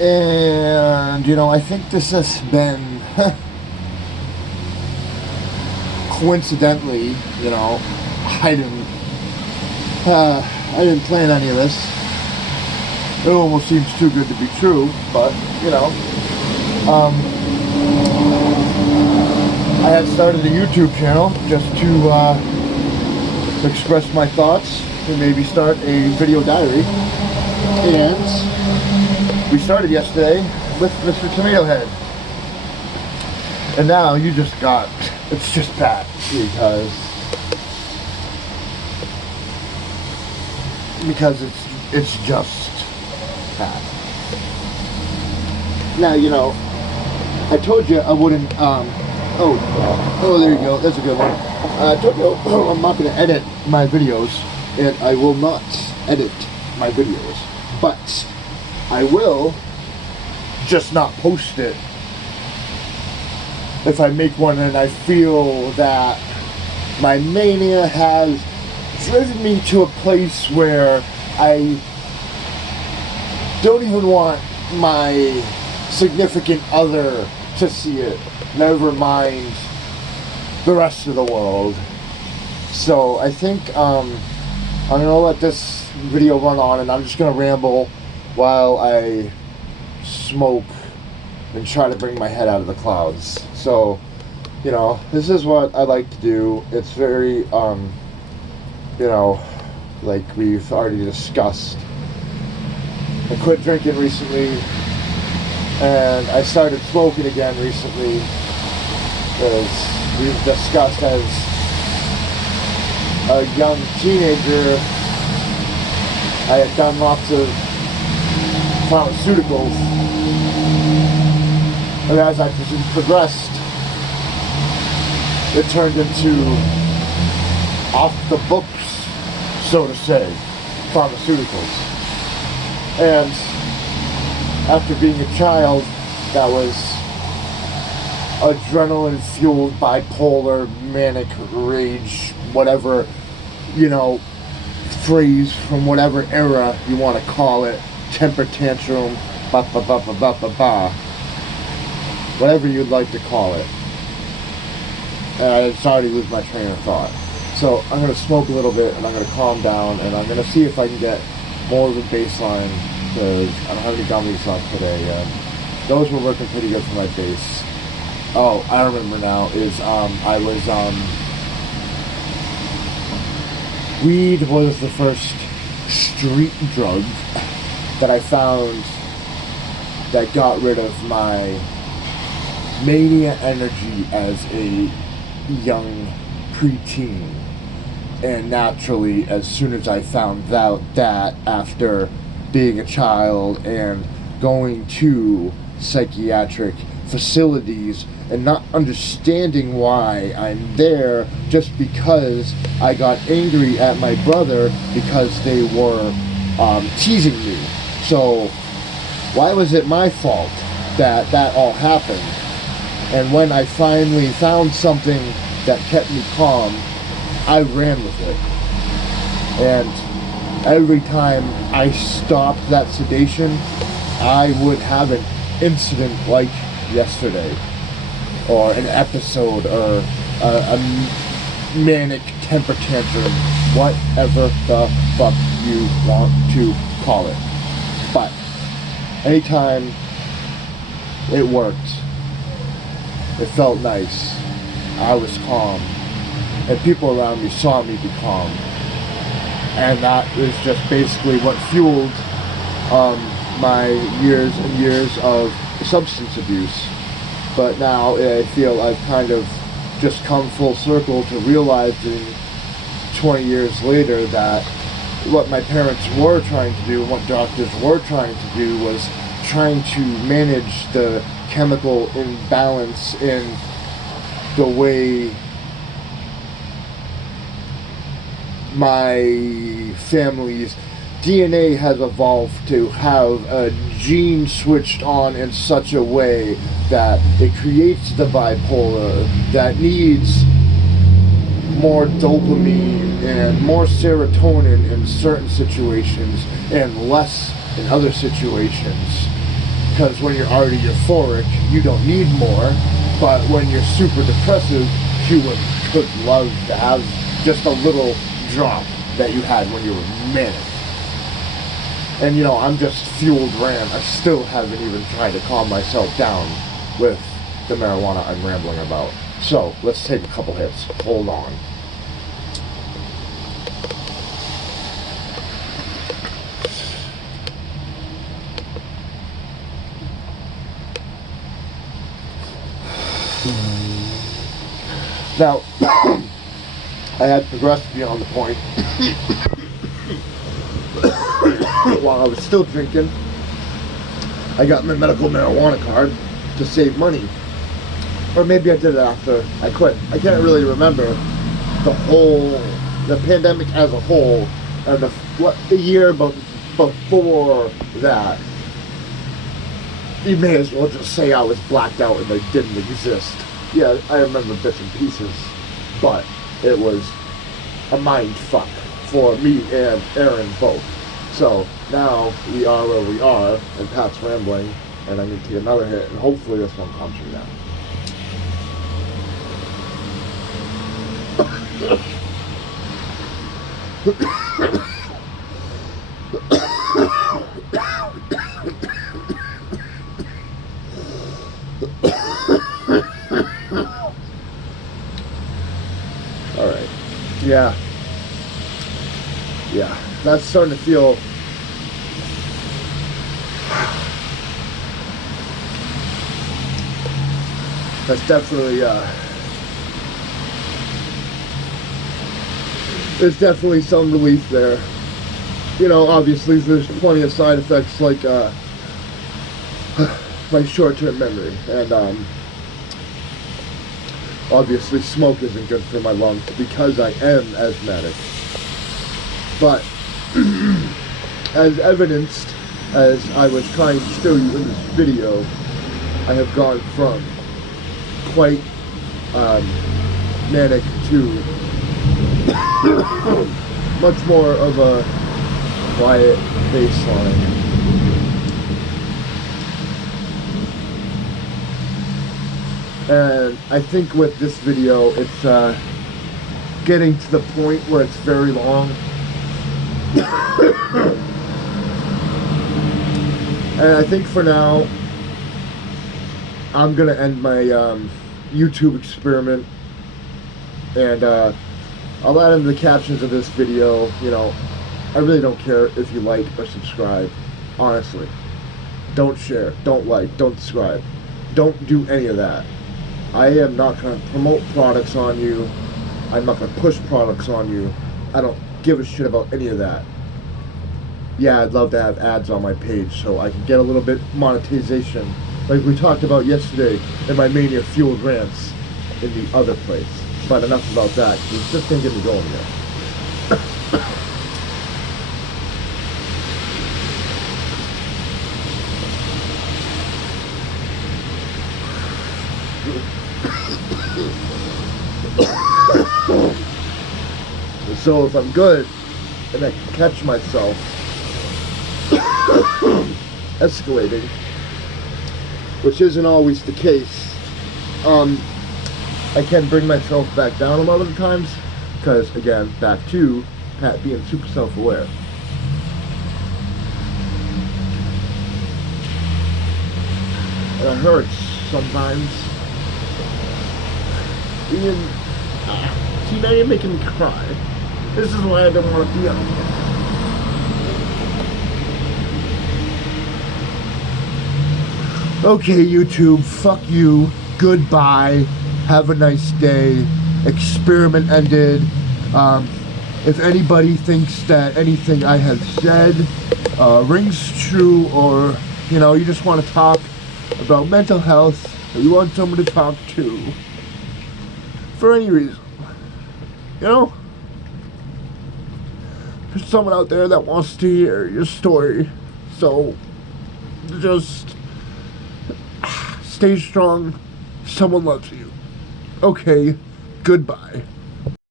And, you know, I think this has been coincidentally, you know, I didn't plan any of this. It almost seems too good to be true, but, you know, I had started a YouTube channel just to express my thoughts and maybe start a video diary. And we started yesterday with Mr. Tomato Head. And now you just got, it's just that, because it's just that. Now, you know, I told you I wouldn't, oh, there you go, that's a good one. I told you I'm not going to edit my videos, and I will not edit my videos, but I will just not post it if I make one and I feel that my mania has driven me to a place where I don't even want my significant other to see it, never mind the rest of the world. So I think I'm gonna let this video run on, and I'm just gonna ramble while I smoke and try to bring my head out of the clouds. So, you know, this is what I like to do. It's very, you know, like we've already discussed. I quit drinking recently, and I started smoking again recently, because we've discussed as a young teenager, I had done lots of pharmaceuticals, and as I progressed, it turned into off the books, so to say, pharmaceuticals. And after being a child that was adrenaline fueled, bipolar, manic rage, whatever, you know, phrase from whatever era you want to call it, temper tantrum, whatever you'd like to call it. And I started to lose my train of thought. So I'm going to smoke a little bit, and I'm going to calm down, and I'm going to see if I can get more of a baseline, because I don't have any gummies left today, and those were working pretty good for my bass. Oh, I remember now, weed was the first street drug that I found that got rid of my mania energy as a young preteen. And naturally, as soon as I found out that, after being a child and going to psychiatric facilities and not understanding why I'm there, just because I got angry at my brother because they were teasing me. So why was it my fault that all happened? And when I finally found something that kept me calm, I ran with it. And every time I stopped that sedation, I would have an incident like yesterday, or an episode, or a manic temper tantrum, whatever the fuck you want to call it. But anytime it worked, it felt nice, I was calm, and people around me saw me be calm. And that was just basically what fueled my years and years of substance abuse. But now I feel I've kind of just come full circle to realizing 20 years later that what my parents were trying to do and what doctors were trying to do was trying to manage the chemical imbalance in the way my family's DNA has evolved to have a gene switched on in such a way that it creates the bipolar that needs more dopamine and more serotonin in certain situations and less in other situations. because when you're already euphoric, you don't need more. But when you're super depressive, you could love to have just a little drop that you had when you were manic. And you know, I'm just fueled rant. I still haven't even tried to calm myself down with the marijuana I'm rambling about. So, let's take a couple hits. Hold on. Now, I had progressed beyond the point while I was still drinking. I got my medical marijuana card to save money. Or maybe I did it after I quit. I can't really remember the pandemic as a whole, and the year before that. You may as well just say I was blacked out and they didn't exist. Yeah, I remember bits and pieces, but it was a mind fuck for me and Aaron both. So now we are where we are, and Pat's rambling, and I need to get another hit, and hopefully this one comes from down. Alright. Yeah, that's starting to feel that's definitely there's definitely some relief there. You know, obviously there's plenty of side effects like my short-term memory, and obviously smoke isn't good for my lungs because I am asthmatic. But as evidenced, as I was trying to show you in this video, I have gone from quite manic to much more of a quiet baseline. And I think with this video, it's getting to the point where it's very long. And I think for now, I'm gonna end my YouTube experiment, and I'll add in the captions of this video. You know, I really don't care if you like or subscribe. Honestly, don't share, don't like, don't subscribe, don't do any of that. I am not going to promote products on you. I'm not going to push products on you. I don't give a shit about any of that. Yeah, I'd love to have ads on my page so I can get a little bit monetization, like we talked about yesterday in my Mania Fueled Rants in the other place. But enough about that, because it's just going to get me going here. So if I'm good and I can catch myself escalating, which isn't always the case, I can bring myself back down a lot of the times, because again, back to Pat being super self-aware. And it hurts sometimes. Even, see, now you're making me cry. This is why I don't want to be on here. Okay, YouTube, fuck you. Goodbye. Have a nice day. Experiment ended. If anybody thinks that anything I have said rings true, or, you know, you just want to talk about mental health, or you want someone to talk to, for any reason, you know, there's someone out there that wants to hear your story. So just stay strong. Someone loves you. Okay, goodbye.